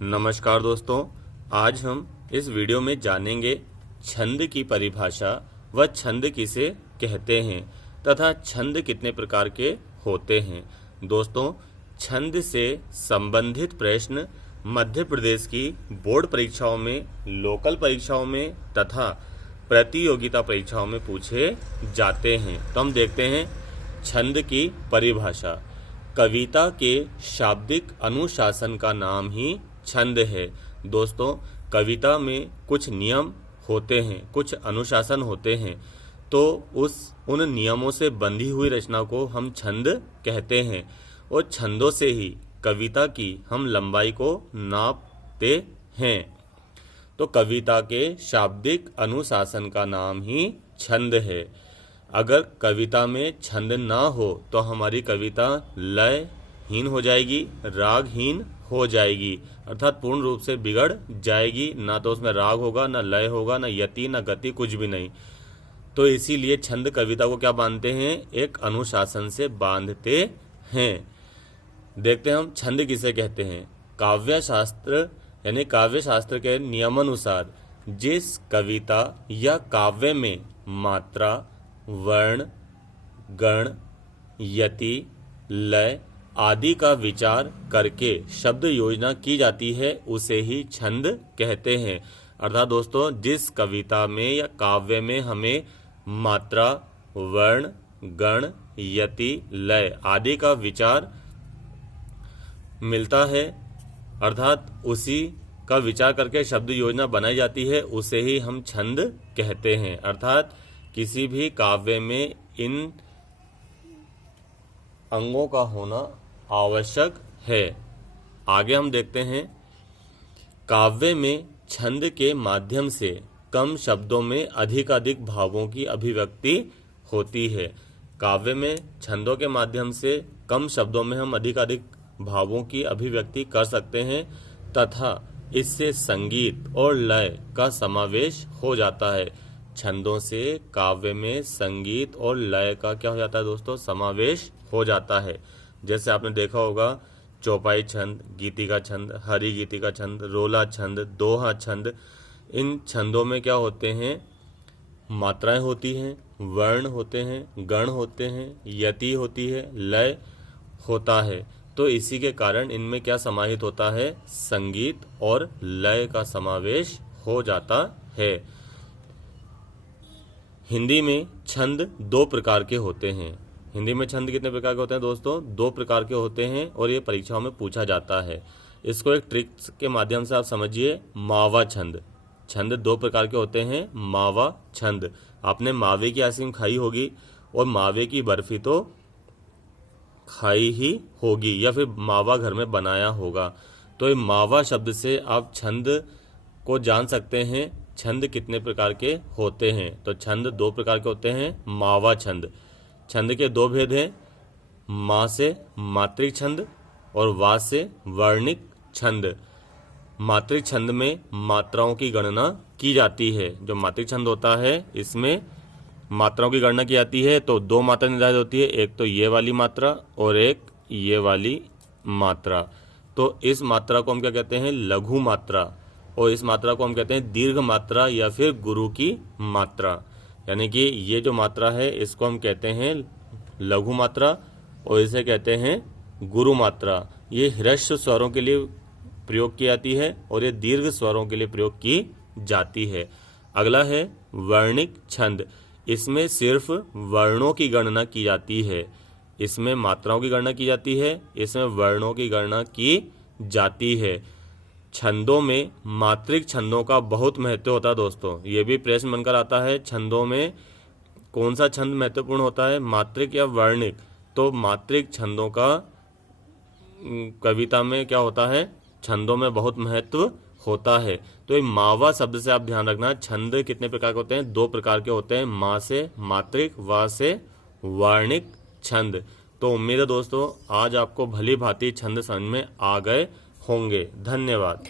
नमस्कार दोस्तों, आज हम इस वीडियो में जानेंगे छंद की परिभाषा व छंद किसे कहते हैं तथा छंद कितने प्रकार के होते हैं। दोस्तों, छंद से संबंधित प्रश्न मध्य प्रदेश की बोर्ड परीक्षाओं में, लोकल परीक्षाओं में तथा प्रतियोगिता परीक्षाओं में पूछे जाते हैं। तो हम देखते हैं छंद की परिभाषा। कविता के शाब्दिक अनुशासन का नाम ही छंद है। दोस्तों, कविता में कुछ नियम होते हैं, कुछ अनुशासन होते हैं, तो उन नियमों से बंधी हुई रचना को हम छंद कहते हैं और छंदों से ही कविता की हम लंबाई को नापते हैं। तो कविता के शाब्दिक अनुशासन का नाम ही छंद है। अगर कविता में छंद ना हो तो हमारी कविता लयहीन हो जाएगी, रागहीन हो जाएगी, अर्थात पूर्ण रूप से बिगड़ जाएगी। ना तो उसमें राग होगा, ना लय होगा, ना यति, ना गति, कुछ भी नहीं। तो इसीलिए छंद कविता को क्या बांधते हैं? एक अनुशासन से बांधते हैं। देखते हैं हम छंद किसे कहते हैं। काव्य शास्त्र यानी काव्य शास्त्र के नियमानुसार जिस कविता या काव्य में मात्रा, वर्ण, गण, यति, लय आदि का विचार करके शब्द योजना की जाती है उसे ही छंद कहते हैं। अर्थात दोस्तों, जिस कविता में या काव्य में हमें मात्रा, वर्ण, गण, यति, लय आदि का विचार मिलता है, अर्थात उसी का विचार करके शब्द योजना बनाई जाती है, उसे ही हम छंद कहते हैं। अर्थात किसी भी काव्य में इन अंगों का होना आवश्यक है। आगे हम देखते हैं, काव्य में छंद के माध्यम से कम शब्दों में अधिकाधिक भावों की अभिव्यक्ति होती है। काव्य में छंदों के माध्यम से कम शब्दों में हम अधिकाधिक भावों की अभिव्यक्ति कर सकते हैं तथा इससे संगीत और लय का समावेश हो जाता है। छंदों से काव्य में संगीत और लय का क्या हो जाता है दोस्तों? समावेश हो जाता है। जैसे आपने देखा होगा चौपाई छंद, गीतिका छंद, हरि गीतिका छंद, रोला छंद, दोहा छंद। इन छंदों में क्या होते हैं? मात्राएं होती हैं, वर्ण होते हैं, गण होते हैं, यति होती है, लय होता है। तो इसी के कारण इनमें क्या समाहित होता है? संगीत और लय का समावेश हो जाता है। हिंदी में छंद दो प्रकार के होते हैं। हिंदी में छंद कितने प्रकार के होते हैं दोस्तों? दो प्रकार के होते हैं और ये परीक्षाओं में पूछा जाता है। इसको एक ट्रिक्स के माध्यम से आप समझिए। मावा छंद। छंद दो प्रकार के होते हैं। मावा छंद। आपने मावे की आइसक्रीम खाई होगी और मावे की बर्फी तो खाई ही होगी या फिर मावा घर में बनाया होगा। तो ये मावा शब्द से आप छंद को जान सकते हैं छंद कितने प्रकार के होते हैं। तो छंद दो प्रकार के होते हैं। मावा छंद। छंद के दो भेद हैं, मा से मात्रिक छंद और वा से वर्णिक छंद। मात्रिक छंद में मात्राओं की गणना की जाती है। जो मात्रिक छंद होता है इसमें मात्राओं की गणना की जाती है। तो दो मात्रा निर्धारित होती है, एक तो ये वाली मात्रा और एक ये वाली मात्रा। तो इस मात्रा को हम क्या कहते हैं? लघु मात्रा। और इस मात्रा को हम कहते हैं दीर्घ मात्रा या फिर गुरु की मात्रा। यानी कि ये जो मात्रा है इसको हम कहते हैं लघु मात्रा और इसे कहते हैं गुरु मात्रा। ये ह्रस्व स्वरों के लिए प्रयोग की जाती है और ये दीर्घ स्वरों के लिए प्रयोग की जाती है। अगला है वर्णिक छंद। इसमें सिर्फ वर्णों की गणना की जाती है। इसमें मात्राओं की गणना की जाती है, इसमें वर्णों की गणना की जाती है। छंदों में मात्रिक छंदों का बहुत महत्व होता है दोस्तों। ये भी प्रश्न बनकर आता है, छंदों में कौन सा छंद महत्वपूर्ण होता है, मात्रिक या वर्णिक? तो मात्रिक छंदों का कविता में क्या होता है? छंदों में बहुत महत्व होता है। तो ये मावा शब्द से आप ध्यान रखना, छंद कितने प्रकार के होते हैं? दो प्रकार के होते हैं। मा से मात्रिक, वा से वर्णिक छंद। तो उम्मीद है दोस्तों आज आपको भली भांति छंद समझ में आ गए होंगे। धन्यवाद।